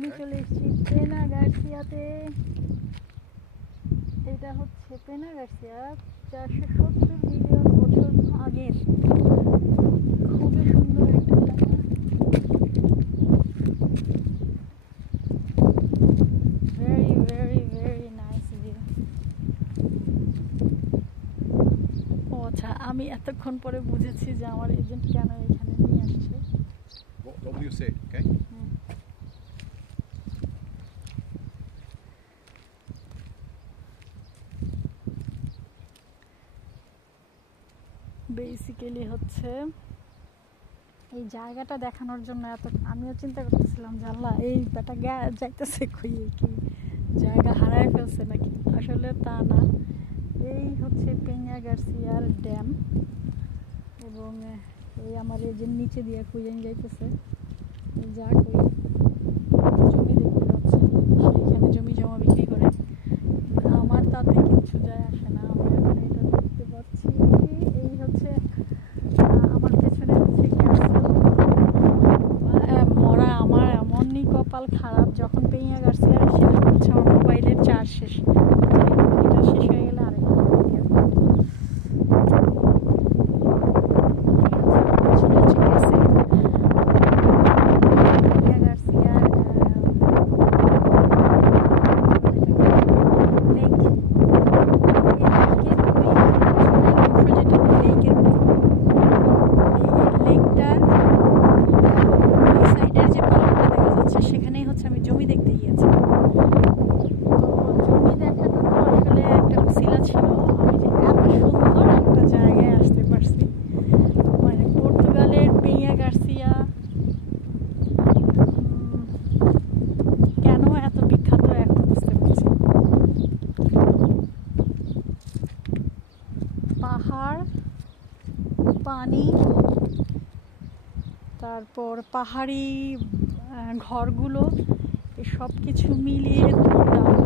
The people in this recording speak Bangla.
আমি চলে এসেছি পেনা গার্সিয়াতে। এটা হচ্ছে পেনা গার্সিয়া 470 মিলিয়ন বছর আগের খুবই সুন্দর একটা জায়গা। Very very very nice view. ও আচ্ছা, আমি এতক্ষণ পরে বুঝেছি যে আমার এজেন্ট কেন এখানে নিয়ে আসছে। What will you say? Okay. Basically হচ্ছে এই জায়গাটা দেখানোর জন্য আমিও চিন্তা করতেছিলাম যে আল্লাহ এই ব্যাটা যাইতেছে কই, কি জায়গা হারায় ফেলছে নাকি। আসলে তা না, এই হচ্ছে পেনা গার্সিয়ার ড্যাম এবং এই আমার এই যে নিচে দিয়ে কুইন যাইতেছে যা কই জমি দেখতে পাচ্ছি, সেইখানে জমি জমা বিক্রি করে। আমার তাতে কিছু যায় আসে না, আমি এখন এটা দেখতে পাচ্ছি। এই হচ্ছে আমার পেছনে হচ্ছে ক্যাসেল মরা। আমার এমনই কপাল খারাপ, যখন পেনা গার্সিয়া সেটা হচ্ছে আমার মোবাইলের চার্জ শেষ, এটা শেষ হয়ে গেলে আরেকটা ভিডিও। পেছনে হচ্ছে ক্যাসেল পেনা গার্সিয়ার লেক। সেখানেই হচ্ছে আমি জমি দেখতে গিয়েছি। তো জমি দেখাটা তো আসলে একটা উসিলা ছিল, আমি যে এত সুন্দর একটা জায়গায় আসতে পারছি। মানে পর্তুগালের পেনা গার্সিয়া কেন এত বিখ্যাত এখন বুঝতে পারছি। পাহাড়, পানি, তারপর পাহাড়ি ঘরগুলো, এই সব কিছু মিলিয়ে দুর্দান্ত।